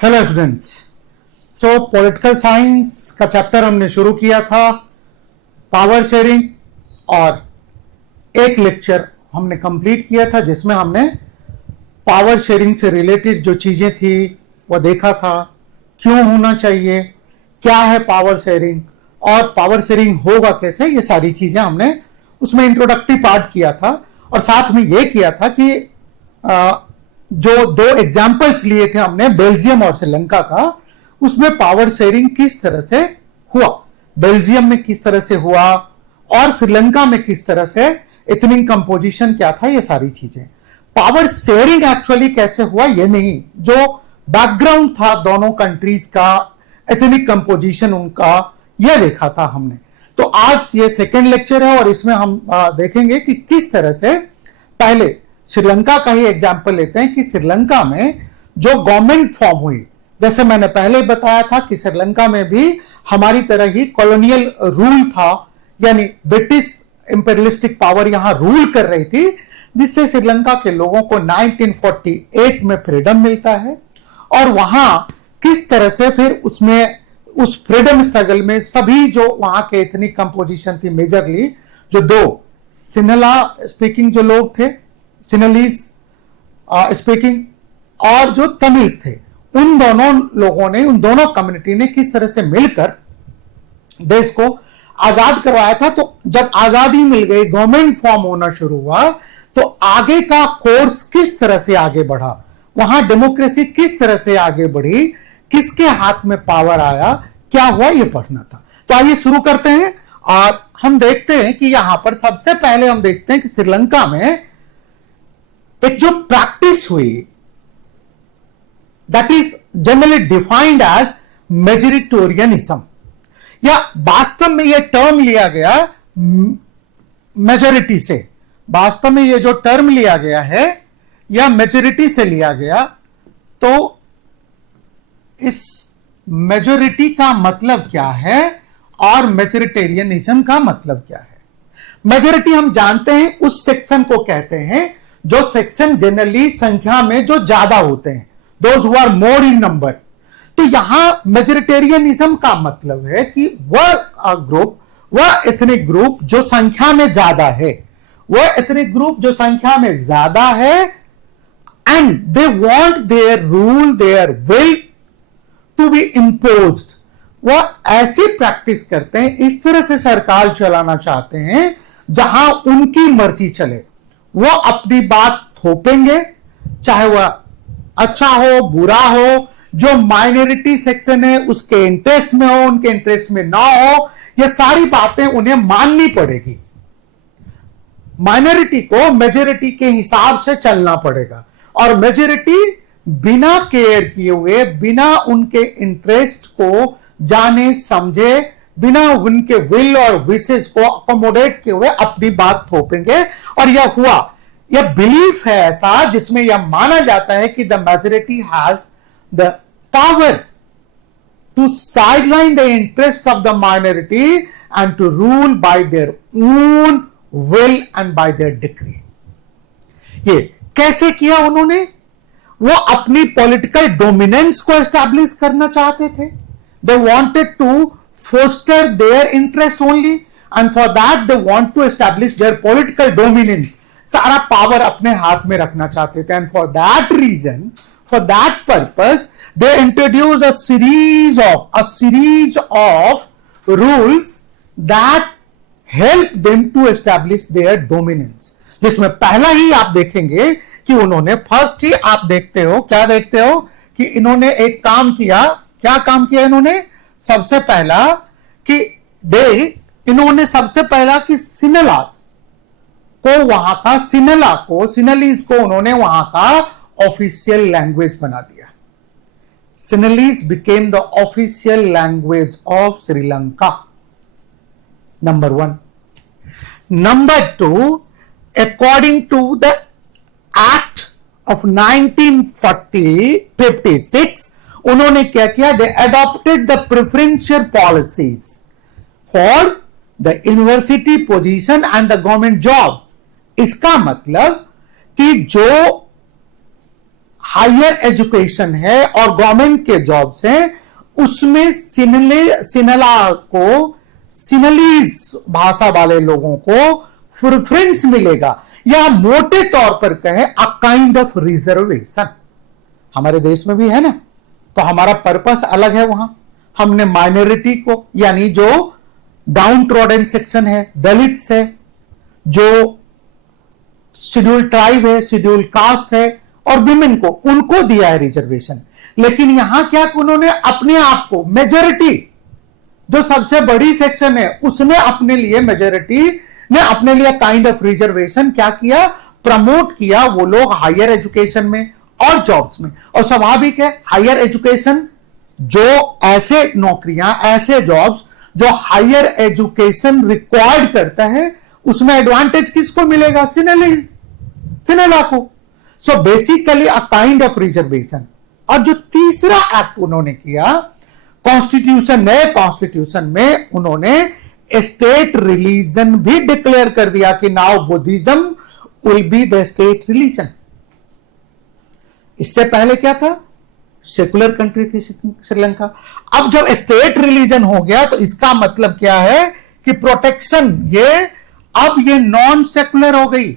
Hello students. सो political science का chapter हमने शुरू किया था, पावर शेयरिंग, और एक लेक्चर हमने कंप्लीट किया था जिसमें हमने पावर शेयरिंग से रिलेटेड जो चीजें थी वो देखा था, क्यों होना चाहिए, क्या है पावर शेयरिंग और पावर शेयरिंग होगा कैसे, ये सारी चीजें हमने उसमें इंट्रोडक्टरी पार्ट किया था। और साथ में ये किया था कि जो दो एग्जाम्पल्स लिए थे हमने बेल्जियम और श्रीलंका का, उसमें पावर शेयरिंग किस तरह से हुआ, बेल्जियम में किस तरह से हुआ और श्रीलंका में किस तरह से, एथनिक कंपोजिशन क्या था, ये सारी चीजें। पावर शेयरिंग एक्चुअली कैसे हुआ ये नहीं, जो बैकग्राउंड था दोनों कंट्रीज का, एथनिक कंपोजिशन उनका, यह देखा था हमने। तो आज ये सेकेंड लेक्चर है और इसमें हम देखेंगे कि किस तरह से, पहले श्रीलंका का ही एग्जाम्पल लेते हैं कि श्रीलंका में जो गवर्नमेंट फॉर्म हुई, जैसे मैंने पहले बताया था कि श्रीलंका में भी हमारी तरह ही कॉलोनियल रूल था, यानी ब्रिटिश इंपीरियलिस्टिक पावर यहां रूल कर रही थी, जिससे श्रीलंका के लोगों को 1948 में फ्रीडम मिलता है। और वहां किस तरह से फिर उसमें उस फ्रीडम स्ट्रगल में सभी जो वहां के एथनिक कंपोजिशन थी, मेजरली जो दो सिनला स्पीकिंग जो लोग थे, सिनलीज स्पीकिंग, और जो तमिल्स थे, उन दोनों लोगों ने, उन दोनों कम्युनिटी ने किस तरह से मिलकर देश को आजाद करवाया था। तो जब आजादी मिल गई, गवर्नमेंट फॉर्म होना शुरू हुआ, तो आगे का कोर्स किस तरह से आगे बढ़ा, वहां डेमोक्रेसी किस तरह से आगे बढ़ी, किसके हाथ में पावर आया, क्या हुआ, यह पढ़ना था। तो आइए शुरू करते हैं और हम देखते हैं कि यहां पर सबसे पहले हम देखते हैं कि श्रीलंका में एक जो प्रैक्टिस हुई, that is generally defined as majoritarianism, या वास्तव में यह टर्म लिया गया मेजोरिटी से, वास्तव में यह जो टर्म लिया गया है या मेजोरिटी से लिया गया। तो इस मेजोरिटी का मतलब क्या है और मेजोरिटेरियनिज्म का मतलब क्या है। मेजोरिटी हम जानते हैं उस सेक्शन को कहते हैं जो सेक्शन जनरली संख्या में जो ज्यादा होते हैं, those who are more in number. तो यहां मेजोरिटेरियनिज्म का मतलब है कि वह ग्रुप, वह एथनिक ग्रुप जो संख्या में ज्यादा है, वह एथनिक ग्रुप जो संख्या में ज्यादा है, and they want their rule, their will to be imposed. वह ऐसी प्रैक्टिस करते हैं, इस तरह से सरकार चलाना चाहते हैं जहां उनकी मर्जी चले, वो अपनी बात थोपेंगे, चाहे वह अच्छा हो बुरा हो, जो माइनॉरिटी सेक्शन है उसके इंटरेस्ट में हो, उनके इंटरेस्ट में ना हो, ये सारी बातें उन्हें माननी पड़ेगी। माइनॉरिटी को मेजॉरिटी के हिसाब से चलना पड़ेगा, और मेजॉरिटी बिना केयर किए हुए, बिना उनके इंटरेस्ट को जाने समझे, बिना उनके विल और विशेष को अकोमोडेट किए हुए अपनी बात थोपेंगे। और यह हुआ, यह बिलीफ है ऐसा जिसमें यह माना जाता है कि the majority has the power to sideline the interest of the minority and to rule by their own will and by their decree. ये कैसे किया उन्होंने? वो अपनी पॉलिटिकल डोमिनेंस को एस्टैब्लिश करना चाहते थे। They wanted to foster their interest only, and for that they want to establish their political dominance. सारा पावर अपने हाथ में रखना चाहते थे, and for that reason, for that purpose they introduce a series of rules that help them to establish their dominance. जिसमें पहला ही आप देखेंगे कि उन्होंने फर्स्ट ही, आप देखते हो, क्या देखते हो कि इन्होंने एक काम किया। क्या काम किया इन्होंने? सबसे पहला कि इन्होंने सबसे पहला कि सिनला को, वहां का सिनला को, सिनलीज को उन्होंने वहां का ऑफिशियल लैंग्वेज बना दिया। Sinhalese became the official language of Sri Lanka, number 1। Number 2, according to the act of 1956, उन्होंने क्या किया? They adopted the preferential policies for the university position and the government jobs. इसका मतलब कि जो हायर एजुकेशन है और गवर्नमेंट के जॉब्स हैं, उसमें सिनला को, सिनलीज भाषा वाले लोगों को प्रेफरेंस मिलेगा, या मोटे तौर पर कहें अ काइंड ऑफ रिजर्वेशन। हमारे देश में भी है ना, तो हमारा पर्पस अलग है। वहां हमने माइनॉरिटी को, यानी जो डाउन ट्रॉडन सेक्शन है, दलित्स है, जो शेड्यूल ट्राइब है, शेड्यूल कास्ट है, और विमेन को, उनको दिया है रिजर्वेशन। लेकिन यहां क्या उन्होंने अपने आप को, मेजोरिटी जो सबसे बड़ी सेक्शन है, उसने अपने लिए, मेजोरिटी ने अपने लिए काइंड ऑफ रिजर्वेशन क्या किया, प्रमोट किया। वो लोग हायर एजुकेशन में और जॉब्स में, और स्वाभाविक है हायर एजुकेशन, जो ऐसे नौकरियां, ऐसे जॉब्स जो हायर एजुकेशन रिक्वायर्ड करता है, उसमें एडवांटेज किसको मिलेगा, सिनेला को। So basically a kind of reservation. और जो तीसरा एक्ट उन्होंने किया, कॉन्स्टिट्यूशन, नए कॉन्स्टिट्यूशन में उन्होंने स्टेट रिलीजन भी डिक्लेयर कर दिया कि now Buddhism will be the state religion. इससे पहले क्या था, सेकुलर कंट्री थी श्रीलंका। अब जब स्टेट रिलीजन हो गया तो इसका मतलब क्या है कि प्रोटेक्शन, अब ये नॉन सेकुलर हो गई।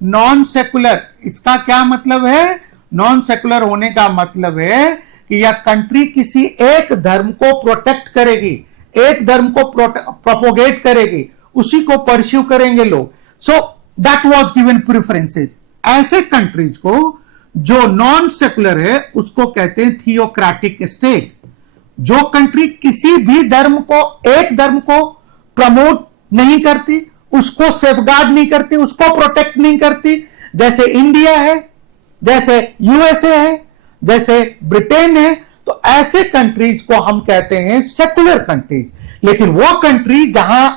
नॉन सेकुलर, इसका क्या मतलब है, नॉन सेकुलर होने का मतलब है कि यह कंट्री किसी एक धर्म को प्रोटेक्ट करेगी, एक धर्म को प्रोपोगेट करेगी, उसी को परस्यू करेंगे लोग। So that was given preferences. ऐसे कंट्रीज को जो नॉन सेकुलर है उसको कहते हैं थियोक्रेटिक स्टेट। जो कंट्री किसी भी धर्म को, एक धर्म को प्रमोट नहीं करती, उसको सेफगार्ड नहीं करती, उसको प्रोटेक्ट नहीं करती, जैसे इंडिया है, जैसे यूएसए है, जैसे ब्रिटेन है, तो ऐसे कंट्रीज को हम कहते हैं सेकुलर कंट्रीज। लेकिन वो कंट्री जहां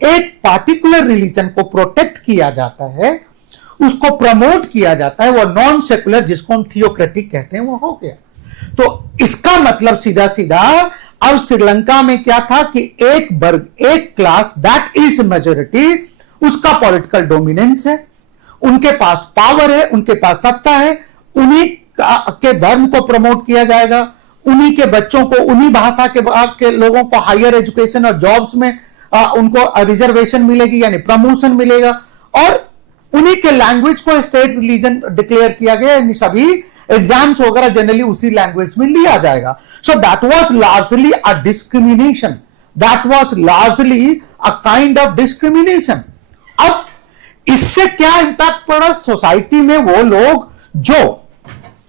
एक पार्टिकुलर रिलीजन को प्रोटेक्ट किया जाता है, उसको प्रमोट किया जाता है, वो नॉन सेकुलर, जिसको हम थियोक्रेटिक कहते हैं, वो हो गया। तो इसका मतलब सीधा सीधा अब श्रीलंका में क्या था कि एक वर्ग, एक क्लास, दैट इज मेजोरिटी, उसका पॉलिटिकल डोमिनेंस है, उनके पास पावर है, उनके पास सत्ता है, उन्हीं के धर्म को प्रमोट किया जाएगा, उन्हीं के बच्चों को, उन्हीं भाषा के लोगों को हायर एजुकेशन और जॉब्स में उनको रिजर्वेशन मिलेगी, यानी प्रमोशन मिलेगा, और उन्हीं के लैंग्वेज को स्टेट रिलीजन डिक्लेयर किया गया, यानी सभी एग्जाम्स वगैरह जनरली उसी लैंग्वेज में लिया जाएगा। So that was largely a discrimination, that was largely a kind of discrimination. अब इससे क्या इंपैक्ट पड़ा सोसाइटी में, वो लोग जो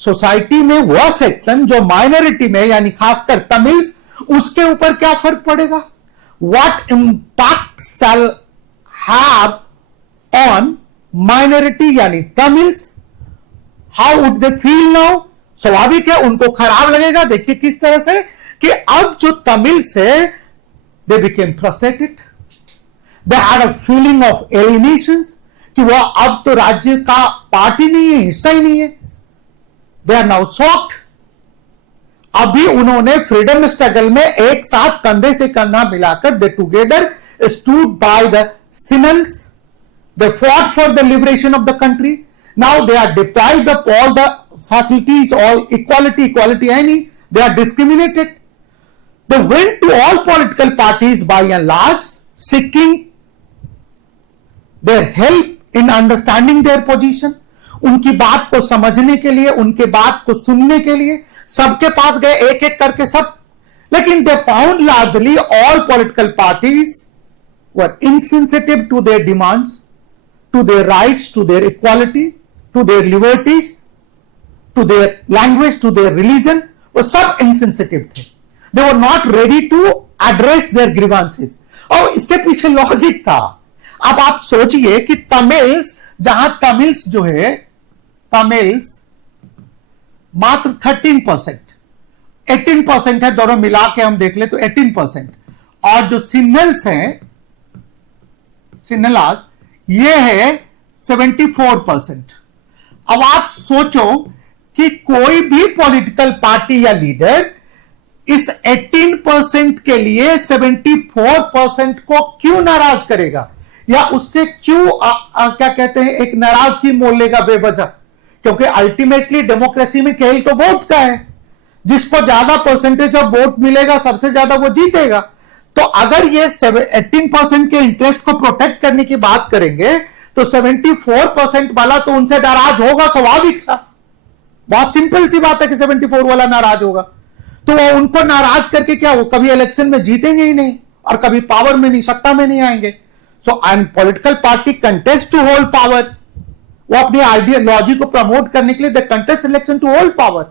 सोसाइटी में, वह सेक्शन जो माइनॉरिटी में, यानी खासकर तमिल्स, उसके ऊपर क्या फर्क पड़ेगा, what impact shall have on minority यानी Tamils, how would they feel now. स्वाभाविक है उनको खराब लगेगा। देखिए किस तरह से कि अब जो तमिल्स है, they became frustrated, they had a feeling of alienation, कि वह अब तो राज्य का पार्ट ही नहीं है, हिस्सा ही नहीं है। They are now shocked. अभी उन्होंने फ्रीडम स्ट्रगल में एक साथ कंधे से कंधा मिलाकर, they together stood by the Sinhalas, they fought for the liberation of the country. Now they are deprived of all the facilities, all equality any, they are discriminated. They went to all political parties by and large, seeking their help in understanding their position. उनकी बात को समझने के लिए, उनके बात को सुनने के लिए सबके पास गए, एक एक करके सब, लेकिन they found largely all political parties were insensitive to their demands, to their rights, to their equality, to their liberties, to their language, to their religion, वो सब insensitive थे। They were not ready to address their grievances। और इसके पीछे logic था। अब आप सोचिए कि तमिल्स, जहां तमिल्स जो है, तमिल्स मात्र 13%, 18% है, दोनों मिला के हम देख ले तो 18%, और जो सिन्नल्स हैं, सिन्नलाज, ये है 74%। अब आप सोचो कि कोई भी पॉलिटिकल पार्टी या लीडर इस 18% के लिए 74% को क्यों नाराज करेगा, या उससे क्यों क्या कहते हैं, एक नाराजगी मोल लेगा बेवजह। क्योंकि अल्टीमेटली डेमोक्रेसी में खेल तो वोट का है, जिसको ज्यादा परसेंटेज ऑफ वोट मिलेगा सबसे ज्यादा वो जीतेगा। तो अगर ये 18% के इंटरेस्ट को प्रोटेक्ट करने की बात करेंगे तो 74% वाला तो उनसे नाराज होगा, स्वाभाविक सा, बहुत सिंपल सी बात है कि 74 वाला नाराज होगा। तो वो उनको नाराज करके क्या, वो कभी इलेक्शन में जीतेंगे ही नहीं और कभी पावर में नहीं, सत्ता में नहीं आएंगे। So and political party contest to hold power, वो अपनी आइडियोलॉजी को प्रमोट करने के लिए they contest election to hold power.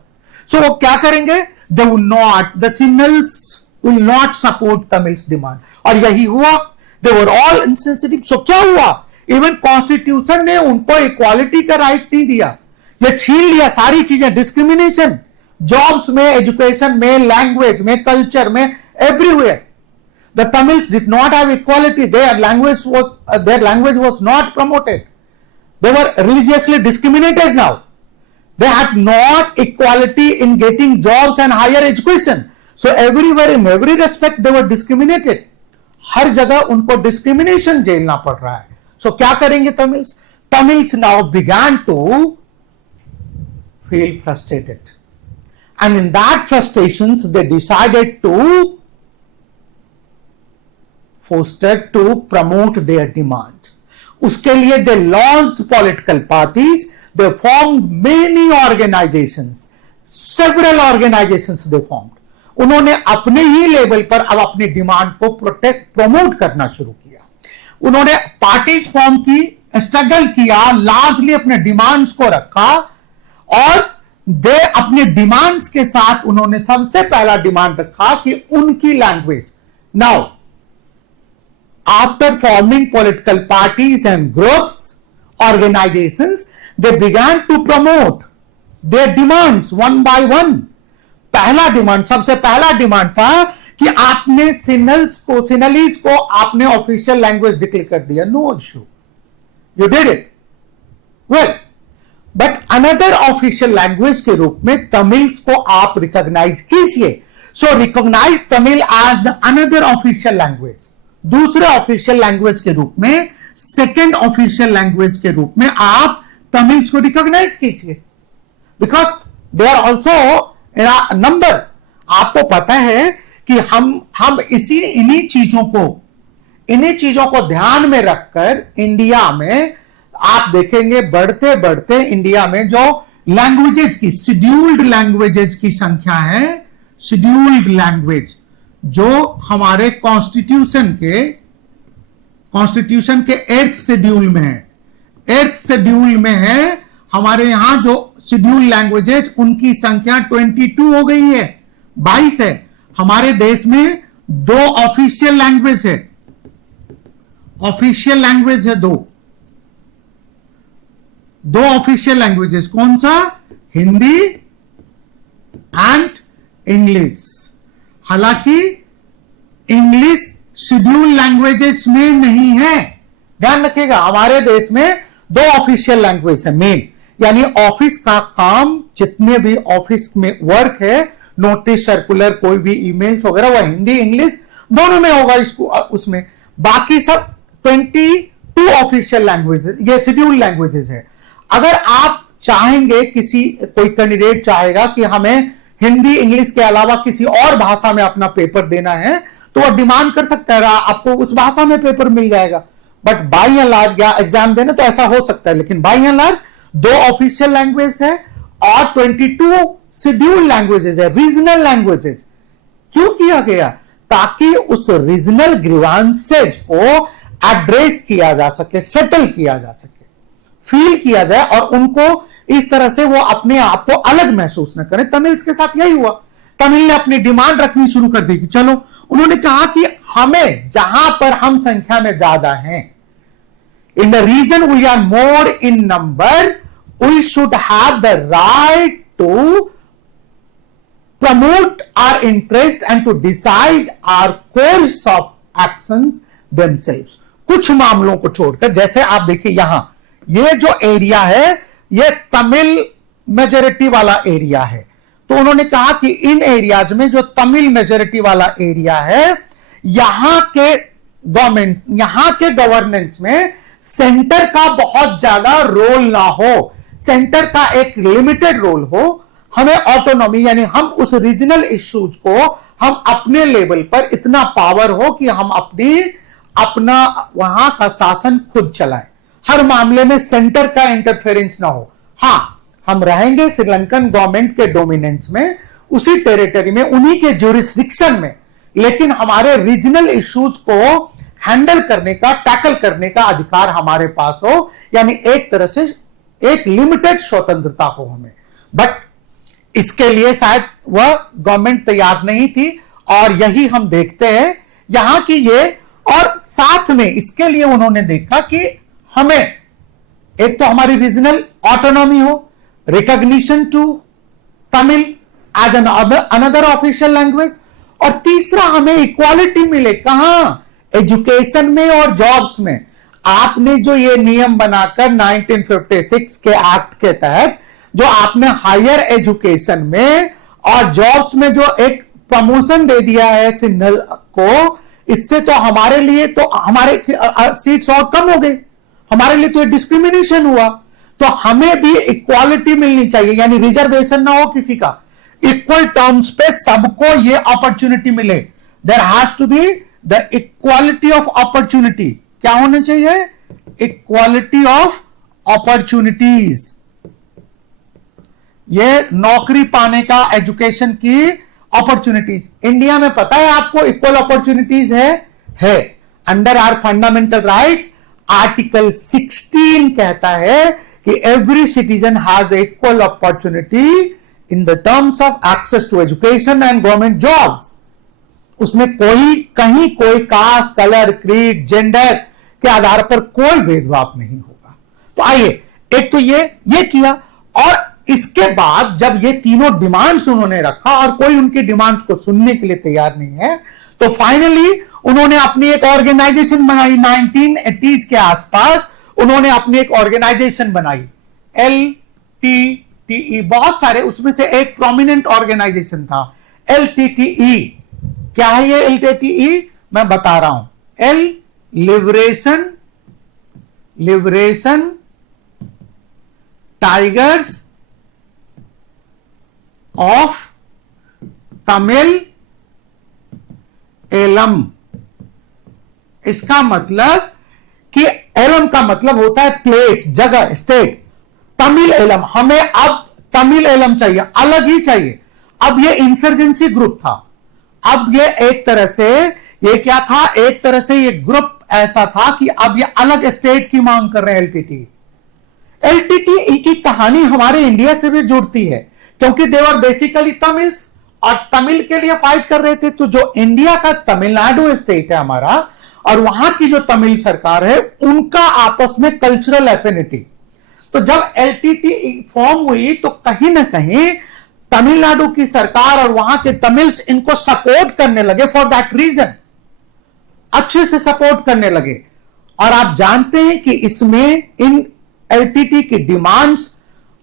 So वो क्या करेंगे, they will not, the Sinhalas will not support Tamils demand, और यही हुआ। दे वर ऑल इनसेंसिटिव। सो क्या हुआ, इवन कॉन्स्टिट्यूशन ने उनको इक्वालिटी का राइट नहीं दिया, ये छीन लिया सारी चीजें, डिस्क्रिमिनेशन जॉब्स में, एजुकेशन में, लैंग्वेज में, कल्चर में, everywhere. The Tamils did not have equality, their language was not promoted. They were religiously discriminated now. They had not equality in getting jobs and higher education. So everywhere, in every respect, they were discriminated. हर जगह उनको discrimination झेलना पड़ रहा है। So क्या करेंगे Tamils? Tamils now began to feel frustrated. And in that frustrations, they decided to foster to promote their demand. उसके लिए they launched political parties, they formed many organizations, several organizations they formed. उन्होंने अपने ही level पर अब अपनी demand को promote करना शुरू किया। उन्होंने पार्टीज फॉर्म की, स्ट्रगल किया, लार्जली अपने डिमांड्स को रखा, और दे अपने डिमांड्स के साथ उन्होंने सबसे पहला डिमांड रखा कि उनकी language. Now after forming political parties and groups, organisations, they began to promote their demands one by one. पहला डिमांड, सबसे पहला डिमांड था कि आपने सिनलीज को आपने ऑफिशियल लैंग्वेज डिक्लेयर कर दिया, no issue, you did it well, but another official language के रूप में तमिल्स को आप रिकॉग्नाइज कीजिए। So recognise Tamil as the another official language, दूसरे ऑफिशियल लैंग्वेज के रूप में, सेकेंड ऑफिशियल लैंग्वेज के रूप में आप तमिल्स को रिकॉग्नाइज कीजिए, because they are also number. आपको पता है कि हम इन्हीं चीजों को ध्यान में रखकर इंडिया में आप देखेंगे बढ़ते बढ़ते इंडिया में जो लैंग्वेजेस की, शेड्यूल्ड लैंग्वेजेस की संख्या है, शेड्यूल्ड लैंग्वेज जो हमारे कॉन्स्टिट्यूशन के 8th शेड्यूल में है, 8th शेड्यूल में है हमारे यहां जो शेड्यूल लैंग्वेजेस, उनकी संख्या 22 हो गई है, 22 है। हमारे देश में 2 ऑफिशियल लैंग्वेज है, ऑफिशियल लैंग्वेज है दो ऑफिशियल लैंग्वेजेस, कौन सा? Hindi and English. हालांकि इंग्लिश शेड्यूल लैंग्वेजेस में नहीं है, ध्यान रखिएगा। हमारे देश में 2 ऑफिशियल लैंग्वेज है मेन, यानी ऑफिस का काम, जितने भी ऑफिस में वर्क है, नोटिस, सर्कुलर, कोई भी ईमेल्स वगैरह, वह हिंदी इंग्लिश दोनों में होगा इसको, उसमें बाकी सब 22 ऑफिशियल लैंग्वेजेस, ये शेड्यूल लैंग्वेजेस है। अगर आप चाहेंगे, कोई कैंडिडेट चाहेगा कि हमें हिंदी इंग्लिश के अलावा किसी और भाषा में अपना पेपर देना है, तो वह डिमांड कर सकता है, आपको उस भाषा में पेपर मिल जाएगा। बट बाई एंड लार्ज या एग्जाम देने तो ऐसा हो सकता है, लेकिन by and large 2 official language है और 22 शेड्यूल लैंग्वेजेस है, रीजनल लैंग्वेजेस। क्यों किया गया? ताकि उस रीजनल ग्रीवांसेज को एड्रेस किया जा सके, सेटल किया जा सके, फील किया जाए, और उनको इस तरह से वो अपने आप को अलग महसूस न करें। तमिल्स के साथ यही हुआ, तमिल ने अपनी डिमांड रखनी शुरू कर दी कि चलो, उन्होंने कहा कि हमें जहां पर हम संख्या में ज्यादा हैं, in the reason we are more in number, we should have the right to promote our interest and to decide our course of actions themselves. कुछ मामलों को छोड़कर, जैसे आप देखिए यहां ये जो एरिया है, ये तमिल मेजॉरिटी वाला एरिया है, तो उन्होंने कहा कि इन एरियाज में जो तमिल मेजॉरिटी वाला एरिया है, यहां के गवर्नमेंट, यहां के गवर्नेंस में सेंटर का बहुत ज्यादा रोल ना हो, सेंटर का एक लिमिटेड रोल हो, हमें ऑटोनॉमी यानी हम उस रीजनल इश्यूज को हम अपने लेवल पर इतना पावर हो कि हम अपना वहां का शासन खुद चलाएं, हर मामले में सेंटर का इंटरफेरेंस ना हो। हां, हम रहेंगे श्रीलंकन गवर्नमेंट के डोमिनेंस में, उसी टेरिटरी में, उन्हीं के ज्यूरिसडिक्शन में, लेकिन हमारे रीजनल इश्यूज को हैंडल करने का, टैकल करने का अधिकार हमारे पास हो, यानी एक तरह से एक लिमिटेड स्वतंत्रता हो हमें। बट इसके लिए शायद वह गवर्नमेंट तैयार नहीं थी, और यही हम देखते हैं यहां की ये, और साथ में इसके लिए उन्होंने देखा कि हमें एक तो हमारी रीजनल ऑटोनॉमी हो, recognition to Tamil as an another official language, और तीसरा हमें इक्वालिटी मिले। कहां? एजुकेशन में और जॉब्स में। आपने जो ये नियम बनाकर 1956 के एक्ट के तहत जो आपने हायर एजुकेशन में और जॉब्स में जो एक प्रमोशन दे दिया है सिग्नल को, इससे तो हमारे लिए तो हमारे सीट्स और कम हो गए, हमारे लिए तो डिस्क्रिमिनेशन हुआ। तो हमें भी इक्वालिटी मिलनी चाहिए, यानी रिजर्वेशन ना हो किसी का, इक्वल टर्म्स पे सबको ये अपॉर्चुनिटी मिले। There has to be the equality of opportunity. क्या होना चाहिए? Equality of opportunities. ये नौकरी पाने का, एजुकेशन की अपॉर्चुनिटीज। इंडिया में पता है आपको इक्वल अपॉर्चुनिटीज है under our fundamental rights. Article 16 कहता है कि every citizen has the equal opportunity in the terms of access to education and government jobs. उसमें कहीं कोई कास्ट, कलर, क्रीड, जेंडर के आधार पर कोई भेदभाव नहीं होगा। तो आइए, एक तो ये किया, और इसके बाद जब ये तीनों डिमांड्स उन्होंने रखा और कोई उनकी डिमांड्स को सुनने के लिए तैयार नहीं है, तो फाइनली उन्होंने अपनी एक ऑर्गेनाइजेशन बनाई। 1980s के आसपास उन्होंने अपनी एक ऑर्गेनाइजेशन बनाई, LTTE। बहुत सारे, उसमें से एक प्रोमिनेंट ऑर्गेनाइजेशन था LTTE। क्या है ये LTTE? मैं बता रहा हूं। Liberation tigers of Tamil Eelam. इसका मतलब कि एलम का मतलब होता है प्लेस, जगह, स्टेट। तमिल एलम, हमें अब तमिल एलम चाहिए, अलग ही चाहिए। अब ये इंसर्जेंसी ग्रुप था। अब ये एक तरह से, ये क्या था? एक तरह से ये ग्रुप ऐसा था कि अब ये अलग स्टेट की मांग कर रहे हैं। एलटीटीई की कहानी हमारे इंडिया से भी जुड़ती है, क्योंकि देवर बेसिकली तमिल्स, और तमिल के लिए फाइट कर रहे थे। तो जो इंडिया का तमिलनाडु स्टेट है हमारा, और वहां की जो तमिल सरकार है, उनका आपस में कल्चरल एफिनिटी। तो जब एलटीटीई फॉर्म हुई तो कहीं ना कहीं तमिलनाडु की सरकार और वहां के तमिल्स इनको सपोर्ट करने लगे, फॉर दैट रीजन अच्छे से सपोर्ट करने लगे। और आप जानते हैं कि इसमें इन एलटीटी की डिमांड्स,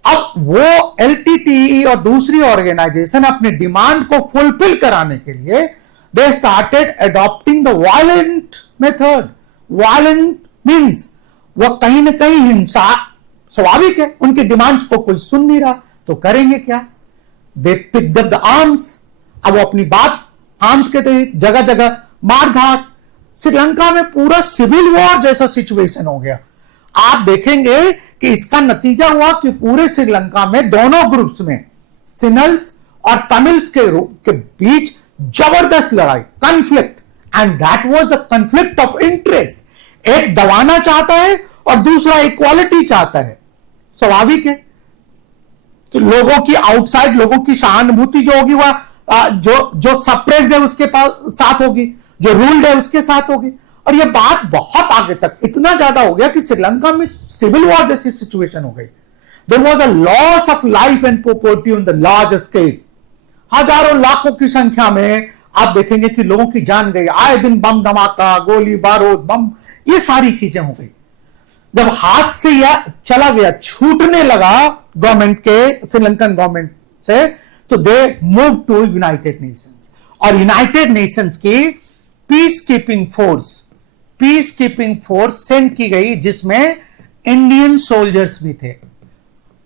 अब वो एलटीटीई और दूसरी ऑर्गेनाइजेशन अपनी डिमांड को फुलफिल कराने के लिए they started adopting the violent method. Violent means वो कहीं ना कहीं हिंसा, स्वाभाविक है, उनकी डिमांड्स को कोई सुन नहीं रहा तो करेंगे क्या? They picked up the arms. अब वो अपनी बात आर्म्स के तहत जगह जगह मारधाड़। श्रीलंका में पूरा सिविल वॉर जैसा सिचुएशन हो गया। आप देखेंगे कि इसका नतीजा हुआ कि पूरे श्रीलंका में दोनों ग्रुप्स में, सिनल्स और तमिल्स के बीच जबरदस्त लड़ाई, conflict, and that was the conflict of interest. एक दबाना चाहता है और दूसरा इक्वालिटी चाहता है। स्वाभाविक है। तो लोगों की, आउटसाइड लोगों की सहानुभूति जो होगी वह जो सप्रेस्ड है उसके साथ होगी, जो रूल्ड है उसके साथ होगी। और यह बात बहुत आगे तक इतना ज्यादा हो गया कि श्रीलंका में सिविल वॉर जैसी सिचुएशन हो गई। There was a loss of life and property on the large scale. हजारों लाखों की संख्या में आप देखेंगे कि लोगों की जान गई। आए दिन बम धमाका, गोली बारूद, बम, ये सारी चीजें हो गई। जब हाथ से यह चला गया, छूटने लगा गवर्नमेंट के, श्रीलंकन गवर्नमेंट से, तो they move to United Nations. और यूनाइटेड नेशंस की पीस कीपिंग फोर्स सेंड की गई, जिसमें इंडियन सोल्जर्स भी थे।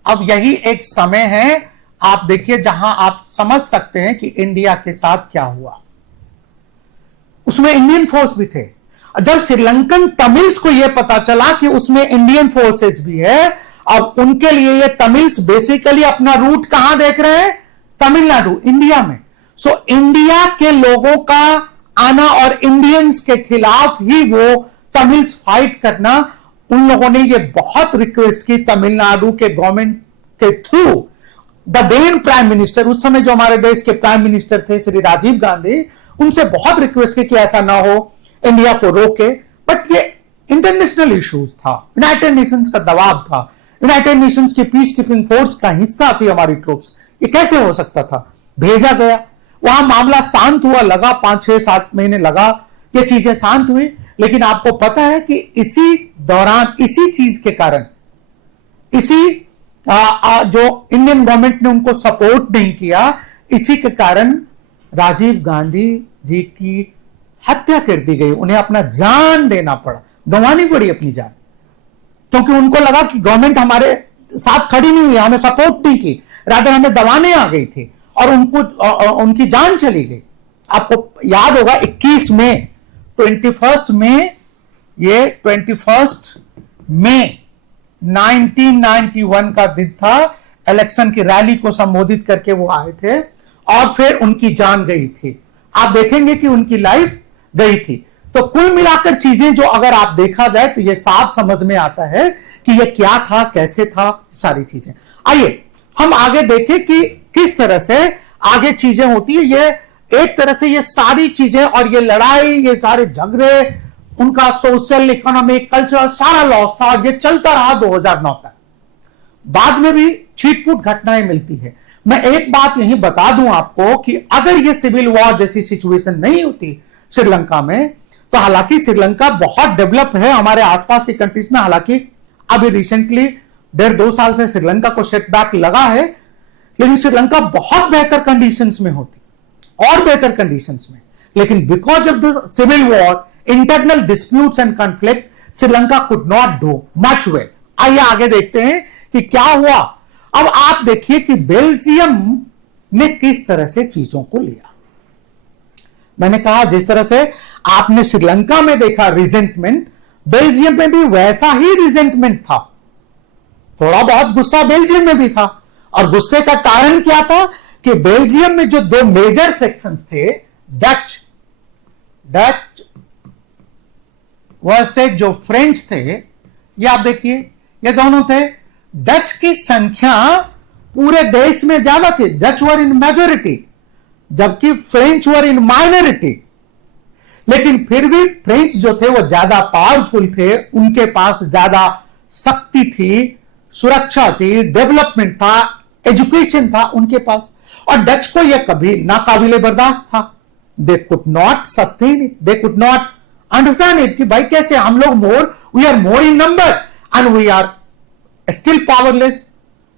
अब यही एक समय है, आप देखिए, जहां आप समझ सकते हैं कि इंडिया के साथ क्या हुआ। उसमें इंडियन फोर्स भी थे। जब श्रीलंकन तमिल्स को यह पता चला कि उसमें इंडियन फोर्सेस भी है, अब उनके लिए ये तमिल्स बेसिकली अपना रूट कहां देख रहे हैं? तमिलनाडु, इंडिया में। सो इंडिया के लोगों का आना और इंडियंस के खिलाफ ही वो तमिल्स फाइट करना, उन लोगों ने ये बहुत रिक्वेस्ट की तमिलनाडु के गवर्नमेंट के through. The then prime minister, उस समय जो हमारे देश के प्राइम मिनिस्टर थे श्री राजीव गांधी, उनसे बहुत रिक्वेस्ट की कि ऐसा ना हो, इंडिया को रोके। बट ये इंटरनेशनल इश्यूज था, यूनाइटेड नेशंस का दबाव था, यूनाइटेड नेशंस की पीस कीपिंग फोर्स का हिस्सा थी हमारी ट्रूप्स, ये कैसे हो सकता था? भेजा गया, वहां मामला शांत हुआ, लगा 5, 6, 7 महीने लगा ये चीजें शांत हुई। लेकिन आपको पता है कि इसी दौरान, इसी चीज के कारण, इसी जो इंडियन गवर्नमेंट ने उनको सपोर्ट नहीं किया, इसी के कारण राजीव गांधी जी की हत्या कर दी गई। उन्हें अपना जान देना पड़ा, गंवानी पड़ी अपनी जान, क्योंकि उनको लगा कि गवर्नमेंट हमारे साथ खड़ी नहीं हुई, हमें सपोर्ट नहीं की, रादर हमें दबाने आ गई थी और उनकी जान चली गई। आपको याद होगा 21 मई 21 मई, ये 21 मई 1991 का दिन था। इलेक्शन की रैली को संबोधित करके वो आए थे और फिर उनकी जान गई थी। आप देखेंगे कि उनकी लाइफ गई थी। तो कुल मिलाकर चीजें जो अगर आप देखा जाए तो ये साफ समझ में आता है कि ये क्या था, कैसे था, सारी चीजें। आइए हम आगे देखें कि किस तरह से आगे चीजें होती है। ये एक तरह से ये सारी चीजें और ये लड़ाई, ये सारे झगड़े, उनका सोशल, इकोनॉमिक, कल्चरल सारा लॉस था और ये चलता रहा 2009 तक। बाद में भी छीटपूट घटनाएं मिलती है। मैं एक बात यही बता दूं आपको कि अगर ये सिविल वॉर जैसी सिचुएशन नहीं होती श्रीलंका में, तो हालांकि श्रीलंका बहुत डेवलप है हमारे आसपास की कंट्रीज में। हालांकि अभी रिसेंटली 1.5-2 साल से श्रीलंका को सेटबैक लगा है, लेकिन श्रीलंका बहुत बेहतर कंडीशंस में होती, और बेहतर कंडीशंस में। लेकिन because of the civil war, internal disputes and conflict, Sri Lanka could not do much well. आइए आगे देखते हैं कि क्या हुआ। अब आप देखिए कि बेल्जियम ने किस तरह से चीजों को लिया। मैंने कहा जिस तरह से आपने श्रीलंका में देखा रिजेंटमेंट, बेल्जियम में भी वैसा ही रिजेंटमेंट था। थोड़ा बहुत गुस्सा बेल्जियम में भी था, और गुस्से का कारण क्या था कि बेल्जियम में जो 2 मेजर सेक्शंस थे, डच वर्सेस जो फ्रेंच थे, ये आप देखिए, ये दोनों थे। डच की संख्या पूरे देश में ज्यादा थी, डच वर इन मेजोरिटी, जबकि फ्रेंच वर इन माइनॉरिटी। लेकिन फिर भी फ्रेंच जो थे वो ज्यादा पावरफुल थे, उनके पास ज्यादा शक्ति थी, सुरक्षा थी, डेवलपमेंट था, एजुकेशन था उनके पास। और डच को यह कभी नाकाबिले बर्दाश्त था। They could not sustain it, they could not understand it कि भाई कैसे हम लोग we are more in number and we are still powerless.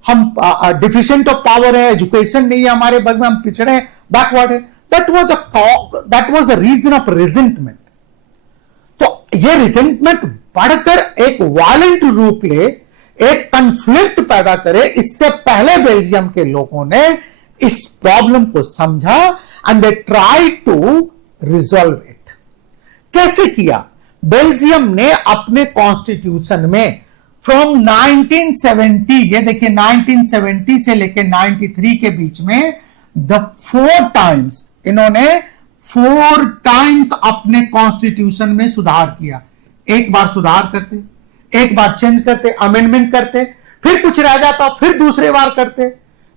हम डिफिशिएंट ऑफ पावर है, एजुकेशन नहीं है हमारे बग में, हम पिछड़े हैं, बैकवर्ड है। That was the reason of resentment. तो ये रिजेंटमेंट बढ़कर एक वायलेंट रूप ले, एक कंफ्लिक्ट पैदा करे, इससे पहले बेल्जियम के लोगों ने इस प्रॉब्लम को समझा and they try to resolve it. कैसे किया? बेल्जियम ने अपने कॉन्स्टिट्यूशन में फ्रॉम 1970, ये देखिए 1970 से लेकर 93 के बीच में द 4 टाइम्स इन्होंने 4 टाइम्स अपने कॉन्स्टिट्यूशन में सुधार किया। एक बार सुधार करते, एक बार चेंज करते, अमेंडमेंट करते, फिर कुछ रह जाता, फिर दूसरे बार करते,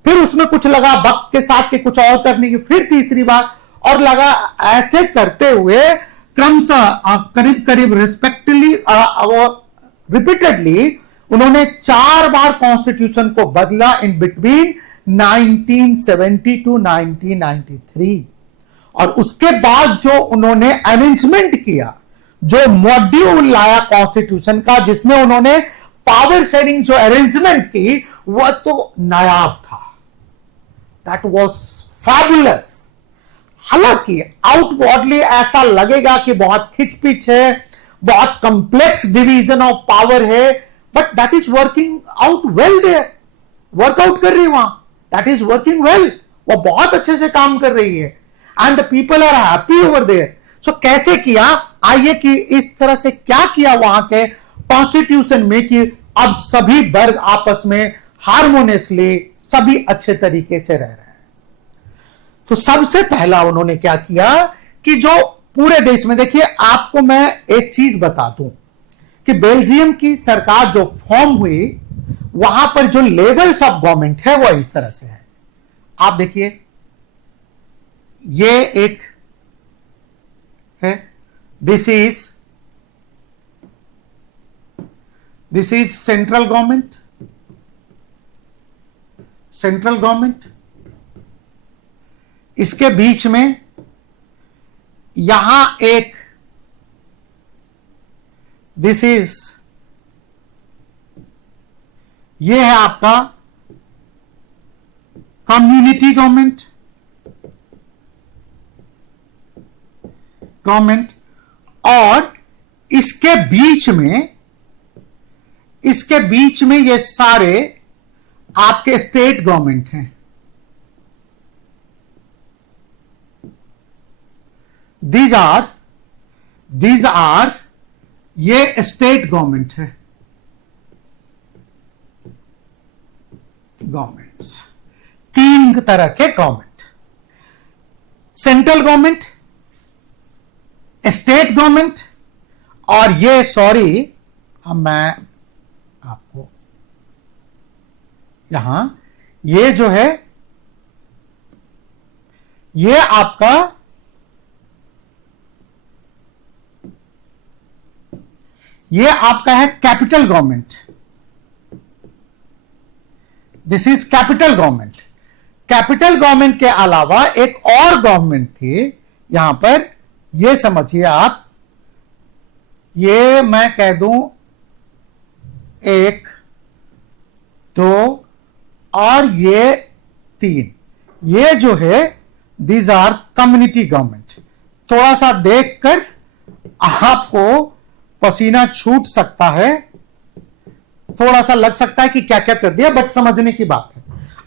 फिर उसमें कुछ लगा वक्त के साथ के कुछ और करने की, फिर तीसरी बार और लगा। ऐसे करते हुए क्रमशः करीब करीब रिस्पेक्टिवली रिपीटेडली उन्होंने 4 बार कॉन्स्टिट्यूशन को बदला इन बिटवीन 1970 टू 1993। और उसके बाद जो उन्होंने अमेंडमेंट किया, जो मॉड्यूल लाया कॉन्स्टिट्यूशन का, जिसमें उन्होंने पावर शेयरिंग जो अरेंजमेंट की, वह तो नायाब था। That was fabulous. हालांकि आउटवर्डली ऐसा लगेगा कि बहुत खिचपिच है, बहुत कॉम्प्लेक्स डिवीजन ऑफ पावर है, but that is working out well there. Work out कर रही है वहां, दैट इज वर्किंग वेल, वो बहुत अच्छे से काम कर रही है and the people are happy over there. So कैसे किया, आइए कि इस तरह से क्या किया वहां के कॉन्स्टिट्यूशन में कि अब सभी वर्ग आपस में हार्मोनियसली सभी अच्छे तरीके से रह रहे हैं। तो सबसे पहला उन्होंने क्या किया कि जो पूरे देश में, देखिए आपको मैं एक चीज बता दूं कि बेल्जियम की सरकार जो फॉर्म हुई वहां पर जो लेवल्स ऑफ गवर्नमेंट है वो इस तरह से है। आप देखिए ये एक है, दिस इज सेंट्रल गवर्नमेंट, इसके बीच में यहां एक ये है आपका कम्युनिटी गवर्नमेंट, और इसके बीच में ये सारे आपके स्टेट गवर्नमेंट हैं। दीज आर ये स्टेट गवर्नमेंट है, गवर्नमेंट्स, तीन तरह के government, central government, state government, और ये सॉरी अब मैं आपको यहां ये जो है ये आपका है capital government, this is capital government. Capital government के अलावा एक और गवर्नमेंट थी यहां पर, ये समझिए आप, ये मैं कह दूं 1 2 और ये 3, ये जो है दीज आर कम्युनिटी गवर्नमेंट। थोड़ा सा देखकर आपको पसीना छूट सकता है, थोड़ा सा लग सकता है कि क्या क्या कर दिया, बट समझने की बात है।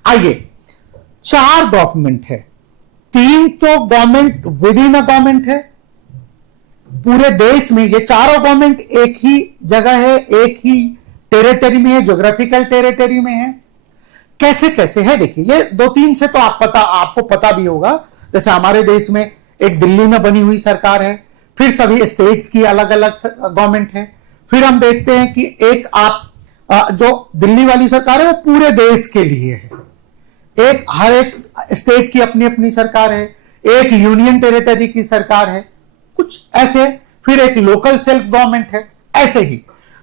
आइए, 4 गवर्नमेंट है, 3 तो government with in a government है पूरे देश में, ये चारों गवर्नमेंट एक ही जगह है, एक ही टेरिटरी में है, ज्योग्राफिकल टेरिटरी में है। कैसे कैसे है देखिए, ये 2-3 से तो आपको पता भी होगा। जैसे हमारे देश में एक दिल्ली में बनी हुई सरकार है, फिर सभी स्टेट्स की अलग अलग गवर्नमेंट है, फिर हम देखते हैं कि एक जो दिल्ली वाली सरकार है वो पूरे देश के लिए है, हर एक स्टेट की अपनी अपनी सरकार है, एक यूनियन टेरिटरी की सरकार है, कुछ ऐसे, फिर एक लोकल सेल्फ गवर्नमेंट है, ऐसे ही।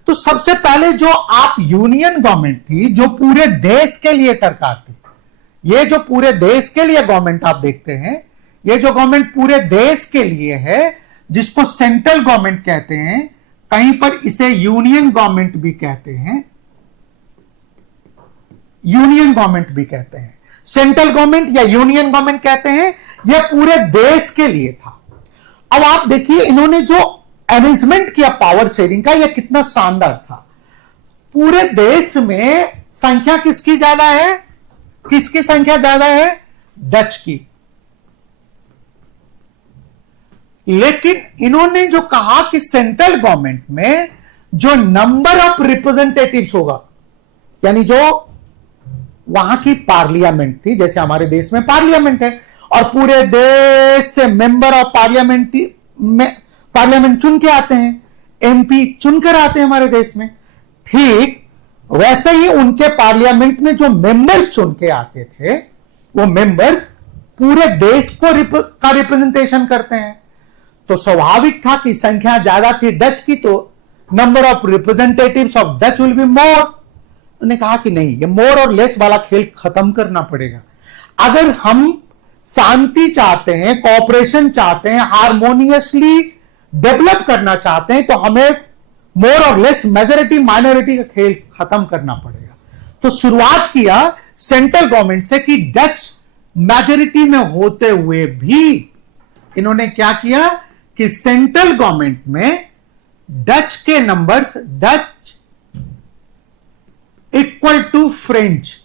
तो सबसे पहले जो आप यूनियन गवर्नमेंट थी जो पूरे देश के लिए सरकार थी, ये जो पूरे देश के लिए गवर्नमेंट आप देखते हैं, ये जो गवर्नमेंट पूरे देश के लिए है जिसको सेंट्रल गवर्नमेंट कहते हैं, कहीं पर इसे यूनियन गवर्नमेंट भी कहते हैं, यूनियन गवर्नमेंट भी कहते हैं, सेंट्रल गवर्नमेंट या यूनियन गवर्नमेंट कहते हैं, यह पूरे देश के लिए था। अब आप देखिए इन्होंने जो अरेंजमेंट किया पावर शेयरिंग का, यह कितना शानदार था। पूरे देश में संख्या किसकी ज्यादा है, किसकी संख्या ज्यादा है, डच की। लेकिन इन्होंने जो कहा कि सेंट्रल गवर्नमेंट में जो नंबर ऑफ रिप्रेजेंटेटिव्स होगा, यानी जो वहां की पार्लियामेंट थी, जैसे हमारे देश में पार्लियामेंट है और पूरे देश से मेंबर ऑफ पार्लियामेंट चुन के आते हैं, एमपी चुनकर आते हैं हमारे देश में, ठीक वैसे ही उनके पार्लियामेंट में जो मेंबर्स चुन के आते थे, वो मेंबर्स पूरे देश को का रिप्रेजेंटेशन करते हैं। तो स्वाभाविक था कि संख्या ज्यादा थी डच की, तो number of representatives of Dutch will be more. उन्होंने कहा कि नहीं, ये मोर और लेस वाला खेल खत्म करना पड़ेगा। अगर हम शांति चाहते हैं, कोऑपरेशन चाहते हैं, हार्मोनियसली डेवलप करना चाहते हैं, तो हमें मोर और लेस, मेजोरिटी माइनॉरिटी का खेल खत्म करना पड़ेगा। तो शुरुआत किया सेंट्रल गवर्नमेंट से कि डच मेजोरिटी में होते हुए भी इन्होंने क्या किया कि सेंट्रल गवर्नमेंट में डच के numbers, Dutch equal to French,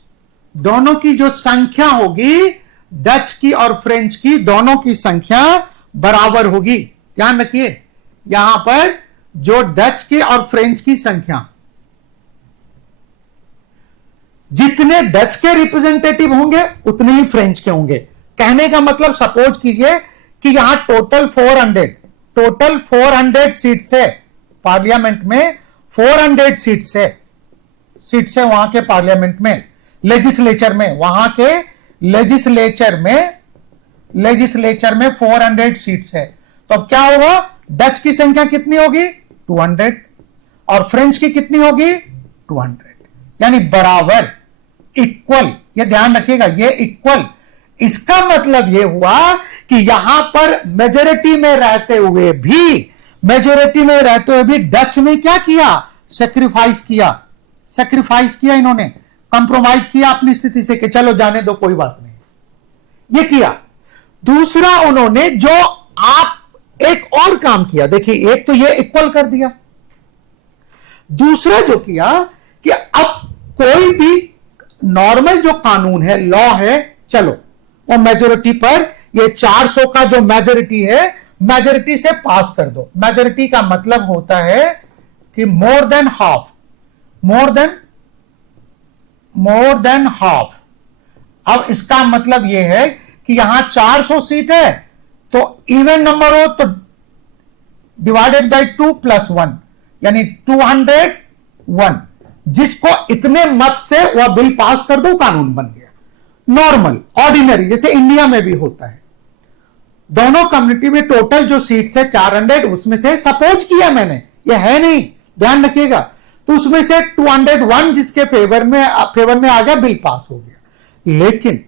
दोनों की जो संख्या होगी, डच की और फ्रेंच की, दोनों की संख्या बराबर होगी। ध्यान रखिए, यहां पर जो डच के और फ्रेंच की संख्या, जितने डच के रिप्रेजेंटेटिव होंगे उतने ही फ्रेंच के होंगे। कहने का मतलब, सपोज कीजिए कि यहां टोटल 400 सीट्स है पार्लियामेंट में, 400 सीट्स है वहां के पार्लियामेंट में, लेजिस्लेचर में, वहां के लेजिस्लेचर में 400 सीट्स है। तो अब क्या होगा, डच की संख्या कितनी होगी, 200, और फ्रेंच की कितनी होगी, 200, यानी बराबर, इक्वल। ये ध्यान रखिएगा, ये इक्वल। इसका मतलब ये हुआ कि यहां पर मेजोरिटी में रहते हुए भी डच ने क्या किया, सेक्रीफाइस किया इन्होंने, कंप्रोमाइज किया अपनी स्थिति से कि चलो जाने दो, कोई बात नहीं, ये किया। दूसरा, उन्होंने जो आप एक और काम किया, देखिए, एक तो ये इक्वल कर दिया, दूसरा जो किया कि अब कोई भी नॉर्मल जो कानून है, लॉ है, चलो वो मेजोरिटी पर, ये 400 का जो मेजोरिटी है, मेजोरिटी से पास कर दो। मेजोरिटी का मतलब होता है कि मोर देन हाफ। अब इसका मतलब यह है कि यहां 400 सीट है, तो इवन नंबर हो तो डिवाइडेड बाय 2 + 1, यानी 201। जिसको इतने मत से वह बिल पास कर दो, कानून बन गया। नॉर्मल, ऑर्डिनरी, जैसे इंडिया में भी होता है। दोनों कम्युनिटी में टोटल जो सीट्स है 400, उसमें से सपोज किया मैंने, ये है नहीं, ध्यान रखिएगा, तो उसमें से 201 जिसके फेवर में आ गया, बिल पास हो गया। लेकिन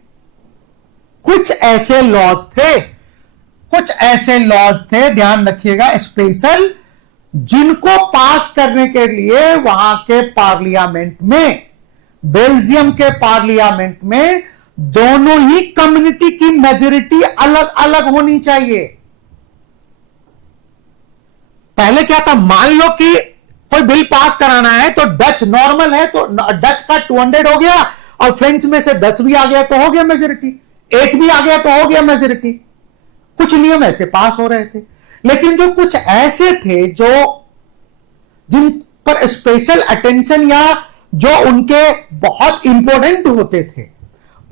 कुछ ऐसे लॉज थे, ध्यान रखिएगा, स्पेशल, जिनको पास करने के लिए वहां के पार्लियामेंट में, बेल्जियम के पार्लियामेंट में, दोनों ही कम्युनिटी की मेजोरिटी अलग अलग होनी चाहिए। पहले क्या था, मान लो कि कोई बिल पास कराना है तो डच नॉर्मल है, तो डच का 200 हो गया, और फ्रेंच में से 10 भी आ गया तो हो गया मेजोरिटी, 1 भी आ गया तो हो गया मेजोरिटी। कुछ नियम ऐसे पास हो रहे थे। लेकिन जो कुछ ऐसे थे जिन पर स्पेशल अटेंशन, या जो उनके बहुत इंपॉर्टेंट होते थे,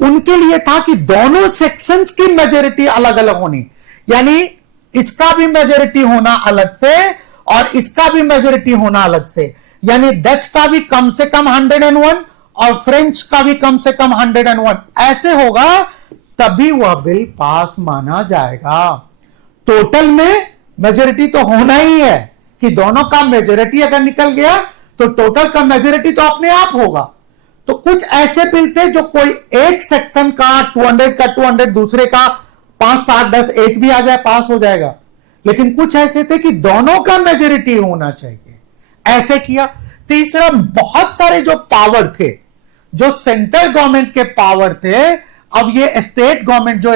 उनके लिए था कि दोनों सेक्शंस की मेजोरिटी अलग अलग होनी, यानी इसका भी मेजोरिटी होना अलग से और इसका भी मेजोरिटी होना अलग से, यानी डच का भी कम से कम 101 और फ्रेंच का भी कम से कम 101। ऐसे होगा तभी वह बिल पास माना जाएगा। टोटल में मेजोरिटी तो होना ही है, कि दोनों का मेजोरिटी अगर निकल गया तो टोटल का मेजोरिटी तो अपने आप होगा। तो कुछ ऐसे बिल थे जो कोई एक सेक्शन का 200 का 200, दूसरे का 5, 7, 10, एक भी आ जाए पास हो जाएगा। लेकिन कुछ ऐसे थे कि दोनों का मेजोरिटी होना चाहिए, ऐसे किया। तीसरा, बहुत सारे जो पावर थे, जो सेंट्रल गवर्नमेंट के पावर थे, अब ये स्टेट गवर्नमेंट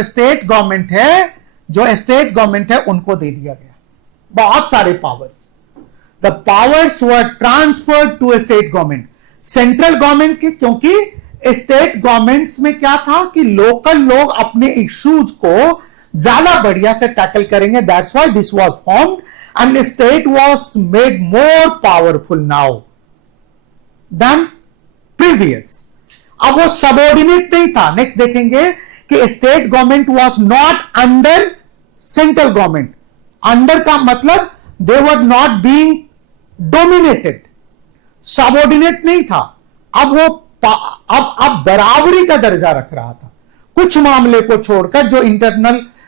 है उनको दे दिया गया बहुत सारे powers. The powers were transferred to state government, central government की, क्योंकि स्टेट गवर्नमेंट्स में क्या था कि लोकल लोग अपने इश्यूज को ज्यादा बढ़िया से टैकल करेंगे। That's why this was formed and state was made more powerful now then previous. अब वो सबऑर्डिनेट नहीं था। नेक्स्ट देखेंगे कि state government was not under central government. Under का मतलब they were not being dominated, subordinate नहीं था। अब वो अब बराबरी का दर्जा रख रहा था। कुछ मामले को छोड़कर, जो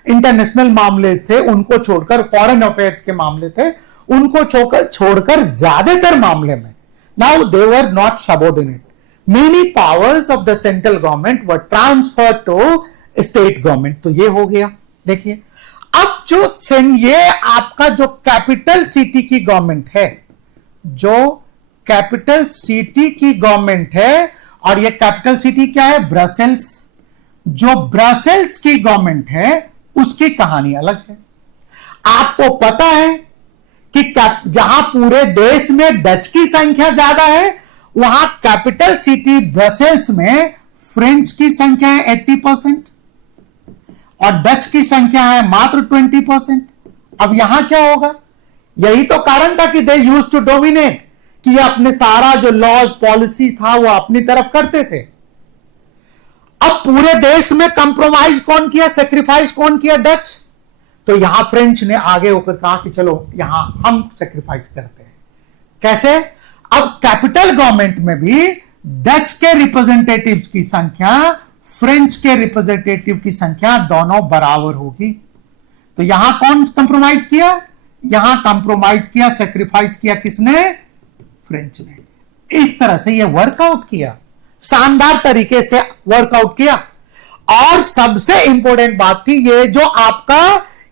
इंटरनेशनल मामले थे उनको छोड़कर, फॉरेन अफेयर्स के मामले थे उनको छोड़कर ज्यादातर मामले में now they were not subordinate. Many powers of the central government were transfer to state government. तो ये हो गया। देखिए, अब ये आपका जो कैपिटल सिटी की गवर्नमेंट है, जो कैपिटल सिटी की गवर्नमेंट है, और ये कैपिटल सिटी क्या है, ब्रसेल्स। जो ब्रसेल्स की गवर्नमेंट है उसकी कहानी अलग है। आपको पता है कि जहां पूरे देश में डच की संख्या ज्यादा है, वहां कैपिटल सिटी ब्रसेल्स में फ्रेंच की संख्या है 80% और डच की संख्या है मात्र 20%। अब यहां क्या होगा? यही तो कारण था कि दे यूज टू डोमिनेट, कि ये अपने सारा जो लॉज पॉलिसी था वो अपनी तरफ करते थे। अब पूरे देश में कंप्रोमाइज कौन किया, सेक्रीफाइस कौन किया? डच। तो यहां फ्रेंच ने आगे होकर कहा कि चलो यहां हम सेक्रीफाइस करते हैं। कैसे? अब कैपिटल गवर्नमेंट में भी डच के रिप्रेजेंटेटिव्स की संख्या, फ्रेंच के रिप्रेजेंटेटिव की संख्या दोनों बराबर होगी। तो यहां कौन कंप्रोमाइज किया? यहां कंप्रोमाइज किया, सेक्रीफाइस किया किसने? फ्रेंच ने। इस तरह से यह वर्कआउट किया, शानदार तरीके से वर्कआउट किया। और सबसे इंपॉर्टेंट बात थी ये जो आपका,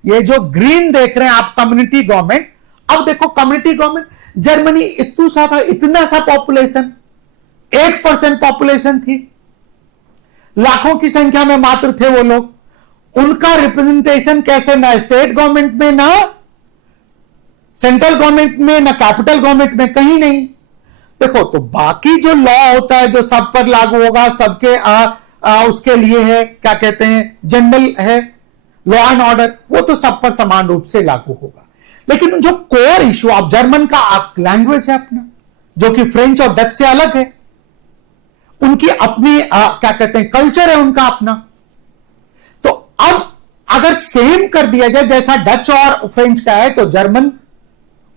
ये जो ग्रीन देख रहे हैं आप, कम्युनिटी गवर्नमेंट। अब देखो कम्युनिटी गवर्नमेंट, जर्मनी इतना सा पॉपुलेशन, 1% पॉपुलेशन थी, लाखों की संख्या में मात्र थे वो लोग। उनका रिप्रेजेंटेशन कैसे? ना स्टेट गवर्नमेंट में, ना सेंट्रल गवर्नमेंट में, ना कैपिटल गवर्नमेंट में, कहीं नहीं। देखो तो बाकी जो लॉ होता है जो सब पर लागू होगा, सबके उसके लिए है, क्या कहते हैं, जनरल है, लॉ एंड ऑर्डर, वो तो सब पर समान रूप से लागू होगा। लेकिन जो कोर इशू, आप जर्मन का लैंग्वेज है अपना, जो कि फ्रेंच और डच से अलग है, उनकी अपनी क्या कहते हैं, कल्चर है उनका अपना। तो अब अगर सेम कर दिया जाए जैसा डच और फ्रेंच का है, तो German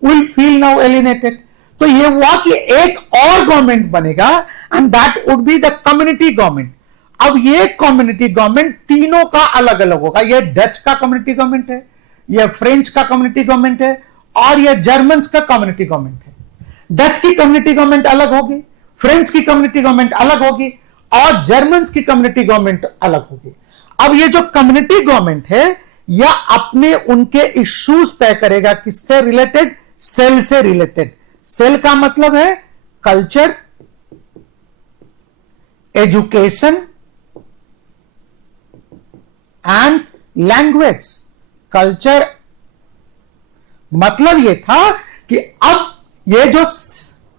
will feel now alienated. तो ये हुआ कि एक और गवर्नमेंट बनेगा and that would be the community government. अब ये कम्युनिटी गवर्नमेंट तीनों का अलग अलग होगा। ये डच का कम्युनिटी गवर्नमेंट है, ये फ्रेंच का कम्युनिटी गवर्नमेंट है, और ये जर्मन का कम्युनिटी गवर्नमेंट है। डच की कम्युनिटी गवर्नमेंट अलग होगी, फ्रेंच की कम्युनिटी गवर्नमेंट अलग होगी, और जर्मन की कम्युनिटी गवर्नमेंट अलग होगी। अब ये जो कम्युनिटी गवर्नमेंट है, यह अपने उनके इश्यूज तय करेगा, किससे रिलेटेड? सेल से रिलेटेड। सेल का मतलब है culture, education and language. Culture मतलब यह था कि अब ये जो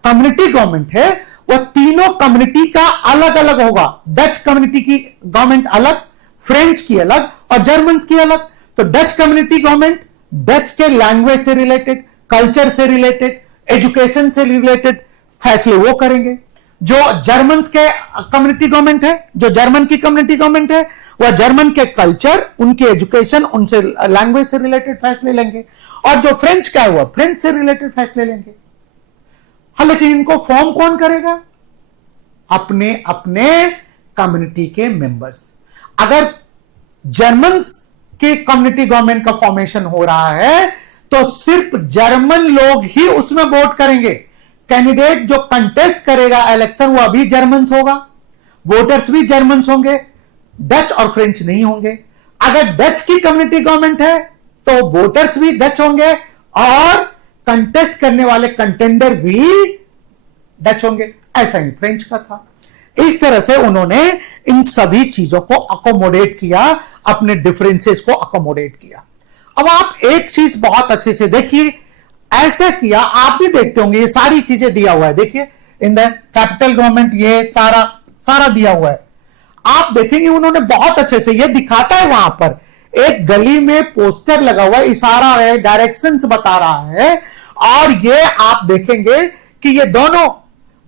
कम्युनिटी गवर्नमेंट है वह तीनों कम्युनिटी का अलग अलग होगा। डच कम्युनिटी की गवर्नमेंट अलग, फ्रेंच की अलग और जर्मन की अलग। तो डच कम्युनिटी गवर्नमेंट डच के लैंग्वेज से रिलेटेड, कल्चर से रिलेटेड, एजुकेशन से रिलेटेड फैसले वो करेंगे। जो जर्मन के कम्युनिटी गवर्नमेंट है, जो जर्मन की कम्युनिटी गवर्नमेंट है, वह जर्मन के कल्चर, उनके एजुकेशन, उनसे लैंग्वेज से रिलेटेड फैसले लेंगे। और जो फ्रेंच का है वह फ्रेंच से रिलेटेड फैसले लेंगे। हाँ, लेकिन इनको फॉर्म कौन करेगा? अपने अपने कम्युनिटी के मेंबर्स। अगर जर्मन के कम्युनिटी गवर्नमेंट का फॉर्मेशन हो रहा है तो सिर्फ जर्मन लोग ही उसमें वोट करेंगे। कैंडिडेट जो कंटेस्ट करेगा इलेक्शन वह भी जर्मन्स होगा, वोटर्स भी जर्मन्स होंगे, डच और फ्रेंच नहीं होंगे। अगर डच की कम्युनिटी गवर्नमेंट है तो वोटर्स भी डच होंगे और कंटेस्ट करने वाले कंटेंडर भी डच होंगे। ऐसा ही फ्रेंच का था। इस तरह से उन्होंने इन सभी चीजों को अकोमोडेट किया, अपने डिफरेंसेस को अकोमोडेट किया। अब आप एक चीज बहुत अच्छे से देखिए, ऐसा किया, आप भी देखते होंगे, ये सारी चीजें दिया हुआ है। देखिए इन द कैपिटल गवर्नमेंट ये सारा दिया हुआ है। आप देखेंगे उन्होंने बहुत अच्छे से ये दिखाता है, वहां पर एक गली में पोस्टर लगा हुआ है, इशारा है, डायरेक्शंस बता रहा है। और ये आप देखेंगे कि ये दोनों,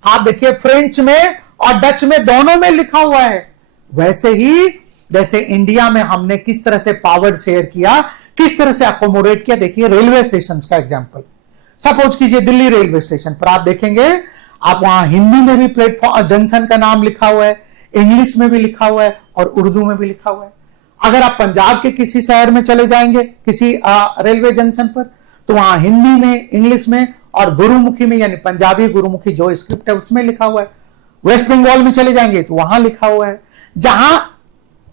आप देखिए फ्रेंच में और डच में दोनों में लिखा हुआ है। वैसे ही जैसे इंडिया में हमने किस तरह से पावर शेयर किया, किस तरह से अकोमोडेट किया। देखिए रेलवे स्टेशन का एग्जांपल, सपोज कीजिए दिल्ली रेलवे स्टेशन पर आप देखेंगे, आप वहां हिंदी में भी प्लेटफॉर्म जंक्शन का नाम लिखा हुआ है, इंग्लिश में भी लिखा हुआ है और उर्दू में भी लिखा हुआ है। अगर आप पंजाब के किसी शहर में चले जाएंगे किसी रेलवे जंक्शन पर, तो वहां हिंदी में, इंग्लिश में और गुरुमुखी में, यानी पंजाबी गुरुमुखी जो स्क्रिप्ट है उसमें लिखा हुआ है। वेस्ट बंगाल में चले जाएंगे तो वहां लिखा हुआ है। जहां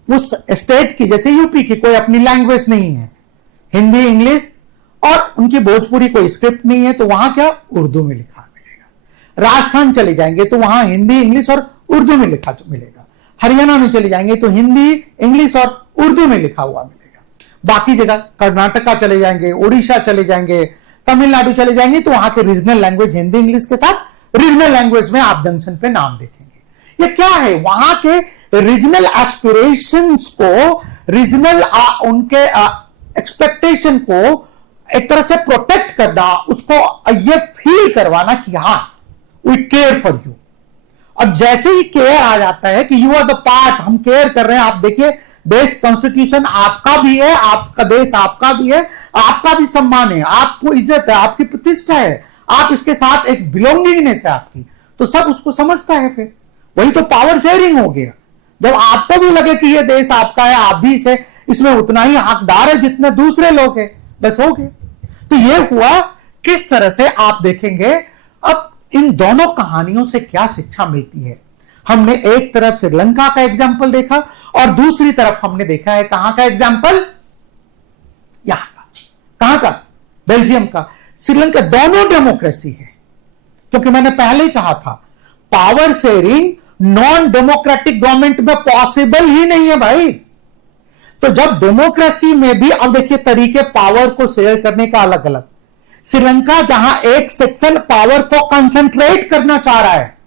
उस स्टेट की, जैसे यूपी की, कोई अपनी लैंग्वेज नहीं है, हिंदी, इंग्लिश और उनकी भोजपुरी कोई स्क्रिप्ट नहीं है, तो वहां क्या, उर्दू में लिखा मिलेगा। राजस्थान चले जाएंगे तो वहां हिंदी, इंग्लिश और उर्दू में लिखा मिलेगा। हरियाणा में चले जाएंगे तो हिंदी, इंग्लिश और उर्दू में लिखा हुआ मिलेगा। बाकी जगह कर्नाटका चले जाएंगे, उड़ीसा चले जाएंगे, तमिलनाडु चले जाएंगे तो वहां के रीजनल लैंग्वेज हिंदी, इंग्लिश के साथ रीजनल लैंग्वेज में आप जंक्शन पे नाम देखेंगे। ये क्या है, वहां के रीजनल एस्पिरेशंस को, रीजनल उनके एक्सपेक्टेशन को एक तरह से प्रोटेक्ट करना, उसको ये फील करवाना कि हां वी केयर फॉर यू। और जैसे ही केयर आ जाता है कि यू आर द पार्ट, हम केयर कर रहे हैं, आप देखिए देश कॉन्स्टिट्यूशन आपका भी है, आपका देश आपका भी है, आपका भी सम्मान है, आपको इज्जत है, आपकी प्रतिष्ठा है, आप इसके साथ एक बिलोंगिंगनेस है आपकी, तो सब उसको समझता है। फिर वही तो पावर शेयरिंग हो गया। जब आपको भी लगे कि ये देश आपका है, आप भी इसे इसमें उतना ही हकदार है जितने दूसरे लोग हैं, बस हो गए। तो ये हुआ। किस तरह से आप देखेंगे अब इन दोनों कहानियों से क्या शिक्षा मिलती है। हमने एक तरफ श्रीलंका का एग्जाम्पल देखा और दूसरी तरफ हमने देखा है कहां का एग्जाम्पल, यहां का, कहां का, बेल्जियम का। श्रीलंका दोनों डेमोक्रेसी है, क्योंकि मैंने पहले ही कहा था power sharing non democratic government में पॉसिबल ही नहीं है भाई। तो जब डेमोक्रेसी में भी, अब देखिए तरीके पावर को शेयर करने का अलग अलग। श्रीलंका जहां एक सेक्शन पावर को कंसंट्रेट करना चाह रहा है,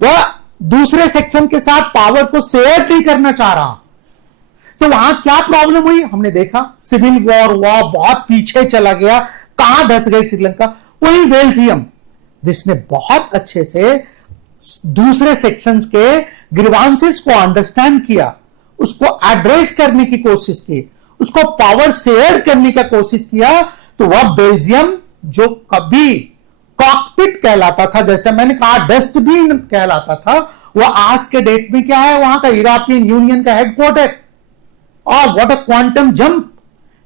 वह दूसरे सेक्शन के साथ पावर को शेयर नहीं करना चाह रहा। तो वहां क्या प्रॉब्लम हुई हमने देखा, सिविल वॉर हुआ, बहुत पीछे चला गया, कहां धस गई श्रीलंका। वही बेल्जियम जिसने बहुत अच्छे से दूसरे सेक्शंस के ग्रीवांसेस को अंडरस्टैंड किया, उसको एड्रेस करने की कोशिश की, उसको पावर शेयर करने का कोशिश किया, तो वह बेल्जियम जो कभी कॉकपिट कहलाता था, जैसे मैंने कहा डस्टबिन कहलाता था, वह आज के डेट में क्या है, वहां का यूरोपियन यूनियन का हेडक्वार्टर। और what a quantum jump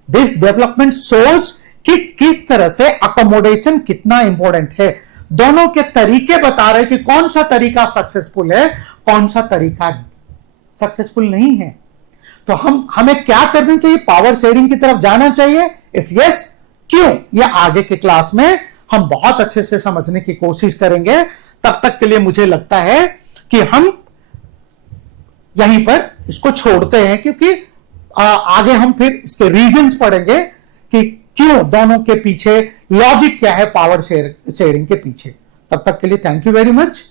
this development सोच कि किस तरह से अकोमोडेशन कितना इंपॉर्टेंट है। दोनों के तरीके बता रहे कि कौन सा तरीका सक्सेसफुल है, कौन सा तरीका सक्सेसफुल नहीं है। तो हमें क्या करना चाहिए, पावर शेयरिंग की तरफ जाना चाहिए, इफ यस क्यों, यह आगे के क्लास में हम बहुत अच्छे से समझने की कोशिश करेंगे। तब तक के लिए मुझे लगता है कि हम यहीं पर इसको छोड़ते हैं, क्योंकि आगे हम फिर इसके रीजंस पढ़ेंगे कि क्यों, दोनों के पीछे लॉजिक क्या है पावर शेयरिंग के पीछे। तब तक के लिए थैंक यू वेरी मच।